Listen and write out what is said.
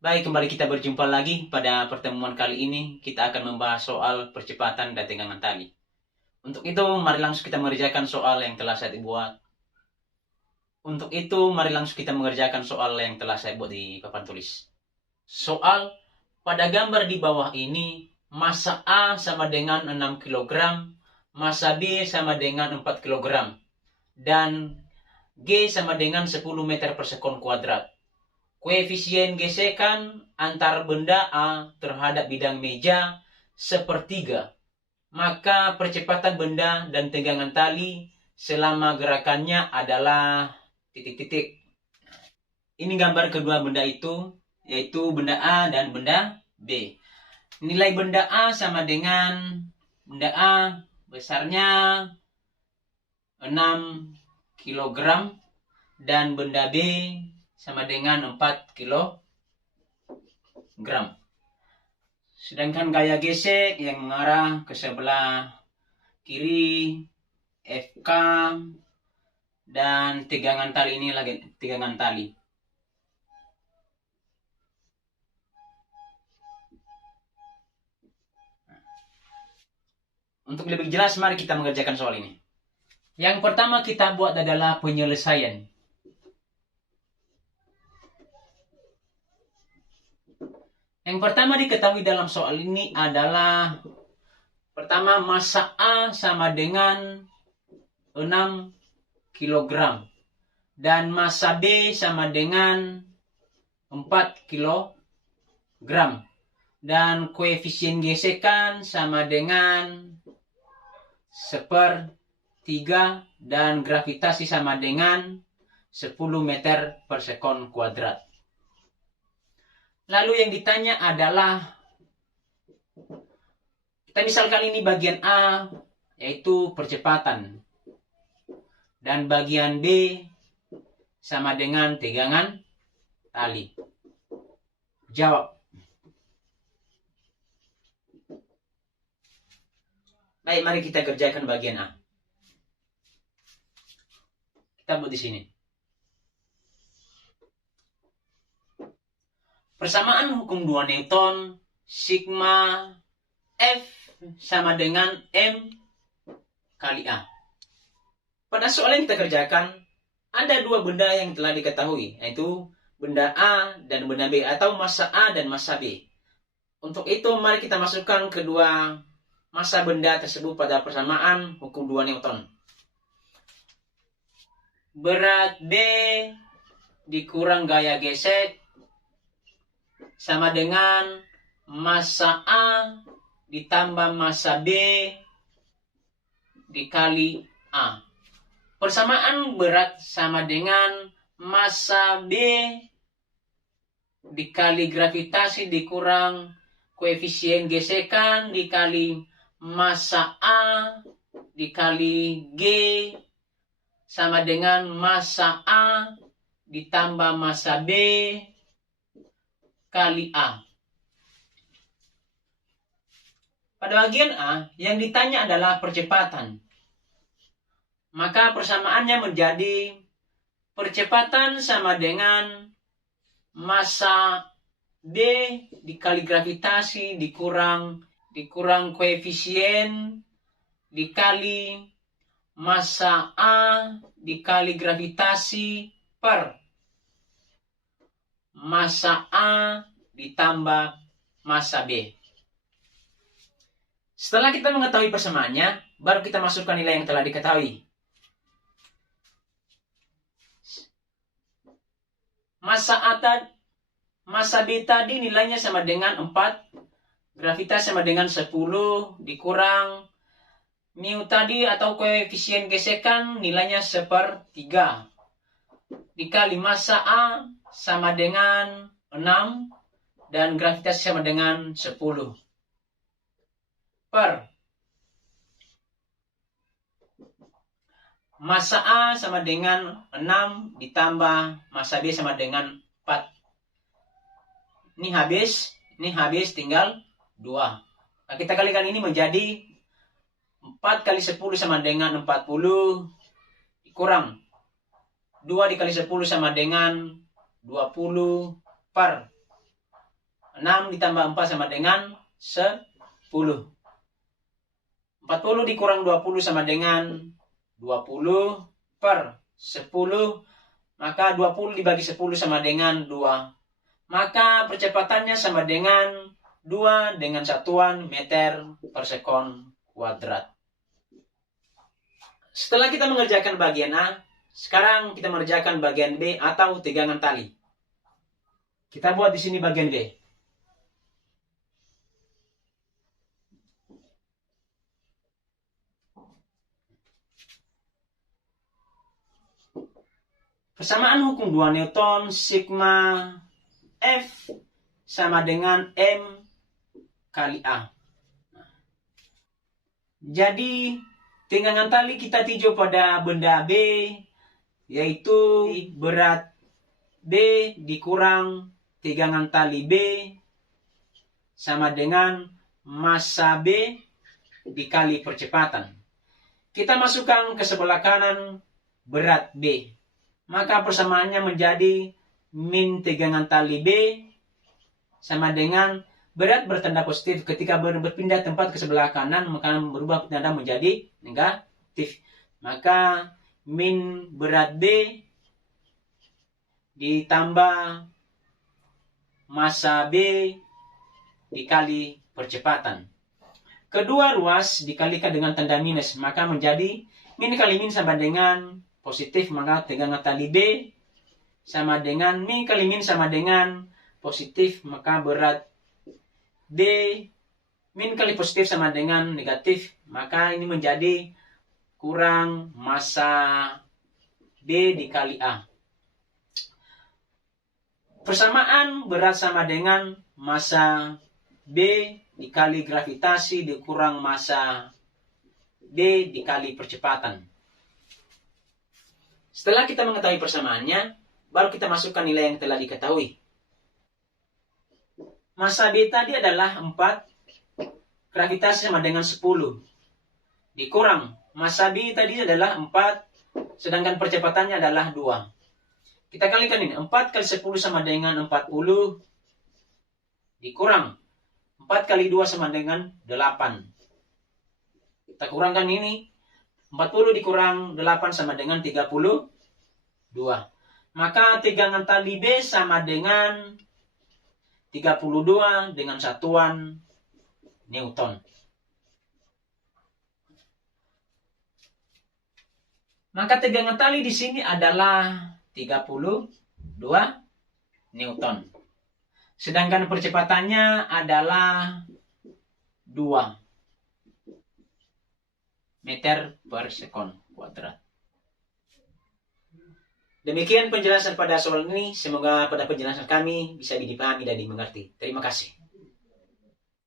Baik, kembali kita berjumpa lagi. Pada pertemuan kali ini, kita akan membahas soal percepatan dan tegangan tali. Untuk itu, mari langsung kita mengerjakan soal yang telah saya buat. Di papan tulis. Soal, pada gambar di bawah ini, massa A sama dengan 6 kg, massa B sama dengan 4 kg, dan G sama dengan 10 meter per sekon kuadrat. Koefisien gesekan antar benda A terhadap bidang meja sepertiga. Maka percepatan benda dan tegangan tali selama gerakannya adalah titik-titik. Ini gambar kedua benda itu, yaitu benda A dan benda B. Nilai benda A sama dengan benda A besarnya 6 kg dan benda B sama dengan 4 kg. Sedangkan gaya gesek yang mengarah ke sebelah kiri FK dan tegangan tali ini lagi tegangan tali. Untuk lebih jelas, mari kita mengerjakan soal ini. Yang pertama kita buat adalah penyelesaian. Yang pertama diketahui dalam soal ini adalah pertama massa A sama dengan 6 kg dan massa B sama dengan 4 kg dan koefisien gesekan sama dengan 1/3 dan gravitasi sama dengan 10 meter per sekon kuadrat. Lalu yang ditanya adalah, kita misalkan ini bagian A, yaitu percepatan. Dan bagian B sama dengan tegangan tali. Jawab. Baik, mari kita kerjakan bagian A. Kita buat di sini. Persamaan hukum 2 Newton, sigma F sama dengan M kali A. Pada soal yang kita kerjakan, ada dua benda yang telah diketahui, yaitu benda A dan benda B, atau massa A dan massa B. Untuk itu, mari kita masukkan kedua massa benda tersebut pada persamaan hukum 2 Newton. Berat B dikurang gaya gesek sama dengan massa A ditambah massa B dikali A. Persamaan berat sama dengan massa B dikali gravitasi dikurang koefisien gesekan dikali massa A dikali G sama dengan massa A ditambah massa B kali A. Pada bagian A, yang ditanya adalah percepatan. Maka persamaannya menjadi percepatan sama dengan massa B dikali gravitasi dikurang koefisien dikali massa A dikali gravitasi per massa A ditambah massa B. Setelah kita mengetahui persamaannya, baru kita masukkan nilai yang telah diketahui. Massa B tadi nilainya sama dengan 4, gravitasi sama dengan 10, dikurang mu tadi atau koefisien gesekan nilainya 1/3, dikali massa A sama dengan 6 dan gravitasi sama dengan 10 per massa A sama dengan 6 ditambah massa B sama dengan 4. Ini habis tinggal 2. Nah, kita kalikan ini menjadi 4 kali 10 sama dengan 40 dikurang 2 dikali 10 sama dengan 20 per 6 ditambah 4 sama dengan 10. 40 dikurang 20 sama dengan 20 per 10. Maka 20 dibagi 10 sama dengan 2. Maka percepatannya sama dengan 2 dengan satuan meter per sekon kuadrat. Setelah kita mengerjakan bagian A, sekarang kita mengerjakan bagian B atau tegangan tali. Kita buat di sini bagian B. Persamaan hukum 2 Newton sigma F sama dengan M kali A. Jadi, tegangan tali kita tinjau pada benda B, yaitu berat B dikurang tegangan tali B sama dengan massa B dikali percepatan. Kita masukkan ke sebelah kanan berat B. Maka persamaannya menjadi min tegangan tali B sama dengan berat bertanda positif. Ketika berpindah tempat ke sebelah kanan, maka berubah tanda menjadi negatif. Maka min berat B ditambah massa B dikali percepatan. Kedua ruas dikalikan dengan tanda minus, maka menjadi min kali min sama dengan positif, maka tegangan tali B sama dengan min kali min sama dengan positif, maka berat B min kali positif sama dengan negatif, maka ini menjadi kurang massa B dikali A. Persamaan berat sama dengan massa B dikali gravitasi dikurang massa B dikali percepatan. Setelah kita mengetahui persamaannya, baru kita masukkan nilai yang telah diketahui. Massa B tadi adalah 4, gravitasi sama dengan 10. Dikurang, massa B tadi adalah 4, sedangkan percepatannya adalah 2. Kita kalikan ini, 4 kali 10 sama dengan 40. Dikurang, 4 kali 2 sama dengan 8. Kita kurangkan ini, 40 dikurang 8 sama dengan 32. Maka tegangan tali B sama dengan 32 dengan satuan Newton. Maka tegangan tali di sini adalah 32 Newton. Sedangkan percepatannya adalah 2 meter per sekon kuadrat. Demikian penjelasan pada soal ini. Semoga pada penjelasan kami bisa dipahami dan dimengerti. Terima kasih.